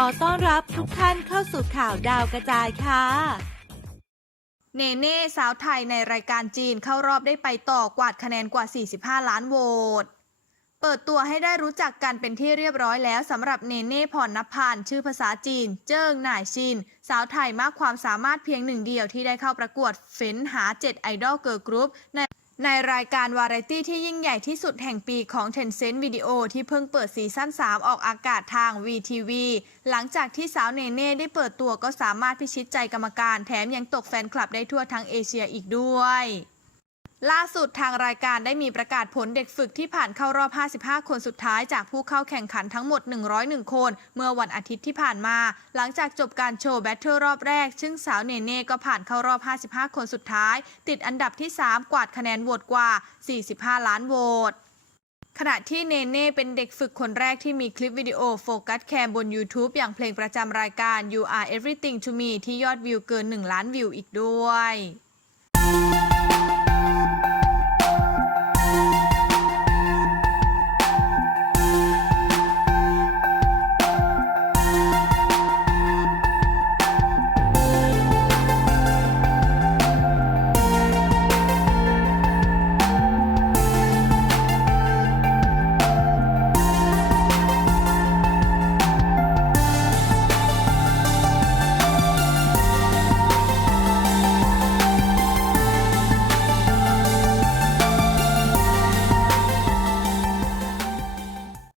ขอต้อนรับทุกท่านเข้าสู่ข่าวดาวกระจายค่ะ เนเน่สาวไทยในรายการจีนเข้ารอบได้ไปต่อกวาดคะแนนกว่า 45 ล้านโหวต เปิดตัวให้ได้รู้จักกันเป็นที่เรียบร้อยแล้วสำหรับเนเน่พรณพานชื่อภาษาจีน เจิ้งหน่ายชิน สาวไทยมากความสามารถเพียงหนึ่งเดียวที่ได้เข้าประกวดเฟ้นหา 7 ไอดอลเกิร์ลกรุ๊ปใน ในรายการวาไรตี้ที่ยิ่งใหญ่ที่สุดแห่งปีของ Tencent Video ที่เพิ่งเปิดซีซั่น 3 ออกอากาศทาง VTV หลังจากที่สาวเนเน่ได้เปิดตัวก็สามารถพิชิตใจกรรมการ แถมยังตกแฟนคลับได้ทั่วทั้งเอเชียอีกด้วย ล่าสุดทางรายการได้มีประกาศผลเด็กฝึกที่ผ่านเข้ารอบ 55 คนสุดท้ายจากผู้เข้าแข่งขันทั้งหมด 101 คน เมื่อวันอาทิตย์ที่ผ่านมา หลังจากจบการโชว์แบทเทิลรอบแรก ซึ่งสาวเนเน่ก็ผ่านเข้ารอบ 55 คนสุดท้าย ติดอันดับที่ 3 กวาดคะแนนโหวตกว่า 45 ล้านโหวตขณะที่เนเน่เป็นเด็กฝึกคนแรกที่มีคลิปวิดีโอโฟกัสแคมบน YouTube อย่างเพลงประจำรายการ You Are Everything to Me ที่ยอดวิวเกิน 1 ล้านวิวอีกด้วย